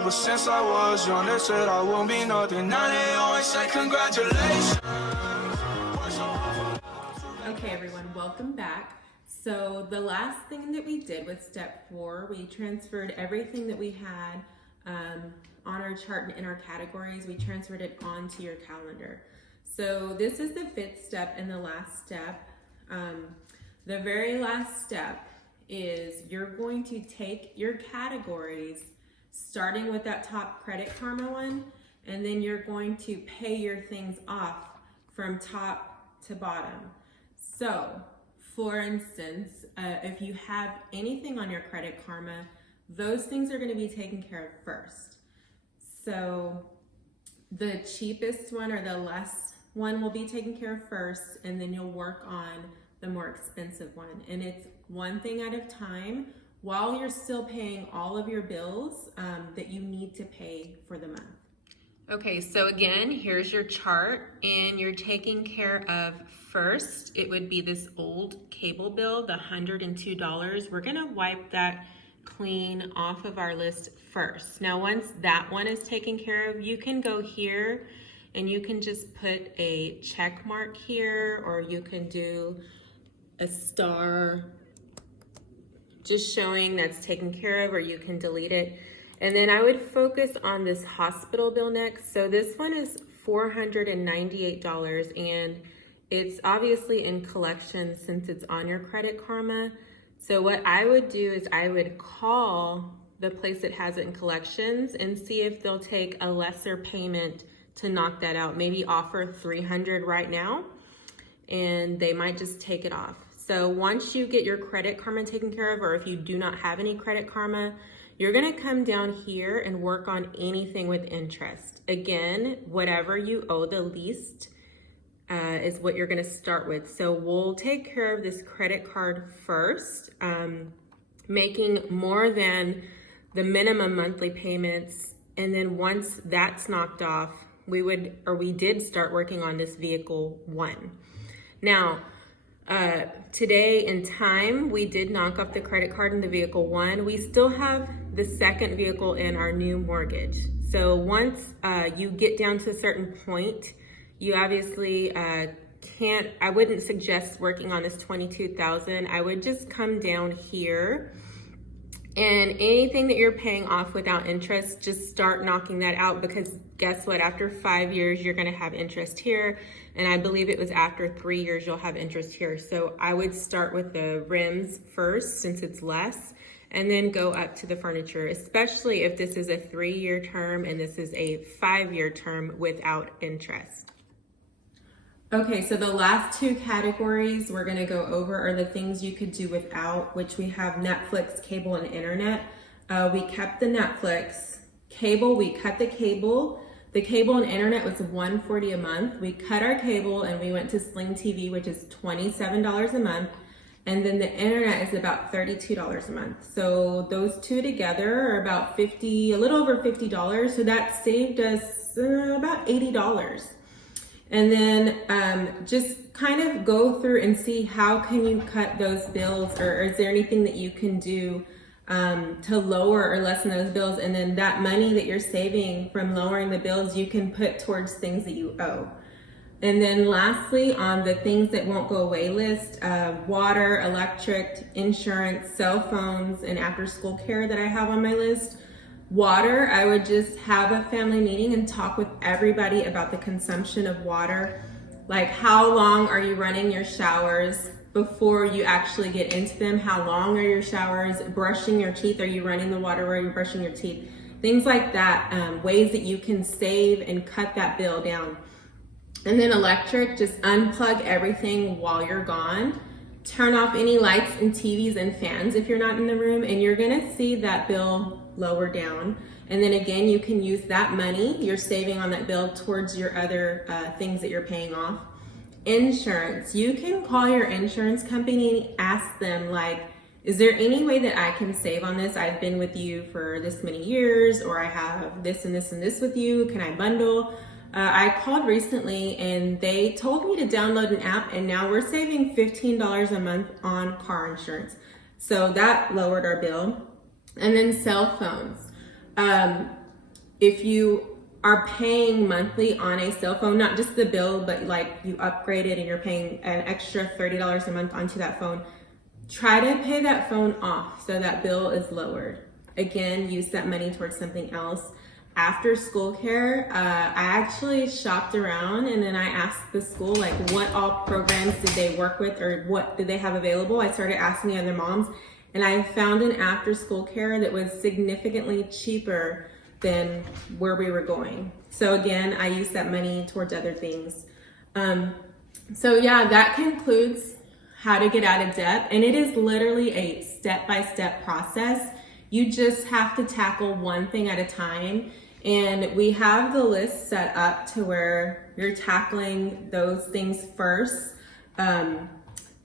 ever since I was young. They said I won't be nothing. Now they always say congratulations. Okay, everyone, welcome back. So the last thing that we did with step 4, we transferred everything that we had on our chart and in our categories. We transferred it onto your calendar. So this is the 5th step and the last step. The very last step is you're going to take your categories, starting with that top Credit Karma one, and then you're going to pay your things off from top to bottom. So, for instance, if you have anything on your Credit Karma, those things are going to be taken care of first. So, the cheapest one or the less one will be taken care of first, and then you'll work on the more expensive one. And it's one thing at a time while you're still paying all of your bills that you need to pay for the month. Okay, so again, here's your chart, and you're taking care of first, it would be this old cable bill, the $102. We're gonna wipe that clean off of our list first. Now, once that one is taken care of, you can go here and you can just put a check mark here, or you can do a star just showing that's taken care of, or you can delete it. And then I would focus on this hospital bill next. So this one is $498, and it's obviously in collection since it's on your Credit Karma. So what I would do is I would call the place that has it in collections and see if they'll take a lesser payment to knock that out. Maybe offer $300 right now, and they might just take it off. So once you get your Credit Karma taken care of, or if you do not have any Credit Karma, you're gonna come down here and work on anything with interest. Again, whatever you owe the least is what you're gonna start with. So we'll take care of this credit card first, making more than the minimum monthly payments. And then once that's knocked off, we did start working on this vehicle 1. Now, today in time, we did knock off the credit card in the vehicle 1. We still have the second vehicle in our new mortgage. So once you get down to a certain point, you obviously I wouldn't suggest working on this $22,000. I would just come down here, and anything that you're paying off without interest, just start knocking that out, because guess what? After 5 years, you're gonna have interest here. And I believe it was after 3 years, you'll have interest here. So I would start with the rims first, since it's less, and then go up to the furniture, especially if this is a 3-year term and this is a 5-year term without interest. Okay, so the last 2 categories we're gonna go over are the things you could do without, which we have Netflix, cable, and internet. We kept the Netflix. Cable, we cut the cable. The cable and internet was $140 a month. We cut our cable and we went to Sling TV, which is $27 a month. And then the internet is about $32 a month. So those 2 together are about a little over $50. So that saved us about $80. And then just kind of go through and see how can you cut those bills, or is there anything that you can do to lower or lessen those bills. And then that money that you're saving from lowering the bills, you can put towards things that you owe. And then lastly, on the things that won't go away list, water, electric, insurance, cell phones, and after school care that I have on my list. Water, I would just have a family meeting and talk with everybody about the consumption of water. Like, how long are you running your showers before you actually get into them? How long are your showers? Brushing your teeth, are you running the water while you're brushing your teeth? Things like that, ways that you can save and cut that bill down. And then electric, just unplug everything while you're gone. Turn off any lights and TVs and fans if you're not in the room, and you're gonna see that bill lower down. And then again, you can use that money you're saving on that bill towards your other things that you're paying off. Insurance, you can call your insurance company and ask them, like, is there any way that I can save on this? I've been with you for this many years, or I have this and this and this with you. Can I bundle? I called recently and they told me to download an app, and now we're saving $15 a month on car insurance. So that lowered our bill. And then cell phones. if you are paying monthly on a cell phone, not just the bill, but like you upgraded and you're paying an extra $30 a month onto that phone, try to pay that phone off so that bill is lowered. Again, use that money towards something else. After school care, I actually shopped around and then I asked the school like what all programs did they work with or what did they have available. I started asking the other moms and I found an after school care that was significantly cheaper than where we were going. So again, I used that money towards other things. So yeah, that concludes how to get out of debt. And it is literally a step-by-step process. You just have to tackle one thing at a time. And we have the list set up to where you're tackling those things first that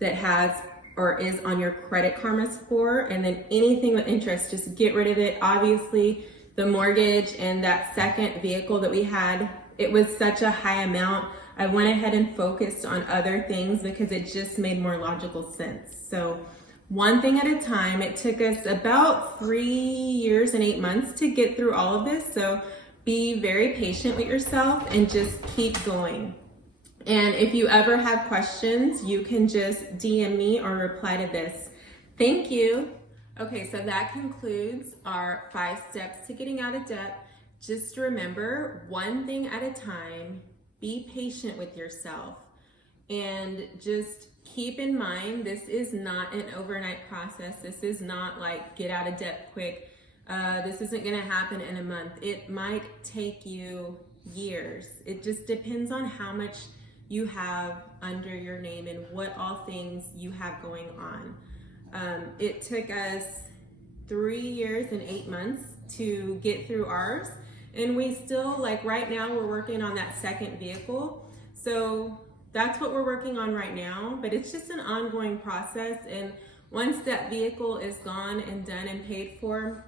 has or is on your Credit Karma score. And then anything with interest, just get rid of it. Obviously, the mortgage and that second vehicle that we had, it was such a high amount. I went ahead and focused on other things because it just made more logical sense. So one thing at a time. It took us about 3 years and 8 months to get through all of this. So be very patient with yourself and just keep going. And if you ever have questions, you can just DM me or reply to this. Thank you. Okay, so that concludes our 5 steps to getting out of debt. Just remember, one thing at a time, be patient with yourself, and just keep in mind, this is not an overnight process. This is not like get out of debt quick. This isn't gonna happen in a month. It might take you years. It just depends on how much you have under your name and what all things you have going on. It took us 3 years and 8 months to get through ours. And we still, like right now, we're working on that second vehicle. So that's what we're working on right now, but it's just an ongoing process. And once that vehicle is gone and done and paid for,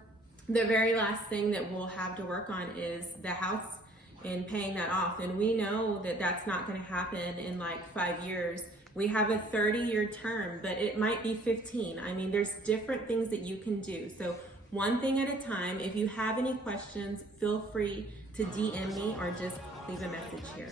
the very last thing that we'll have to work on is the house and paying that off. And we know that that's not gonna happen in like 5 years. We have a 30-year term, but it might be 15. I mean, there's different things that you can do. So one thing at a time. If you have any questions, feel free to DM me or just leave a message here.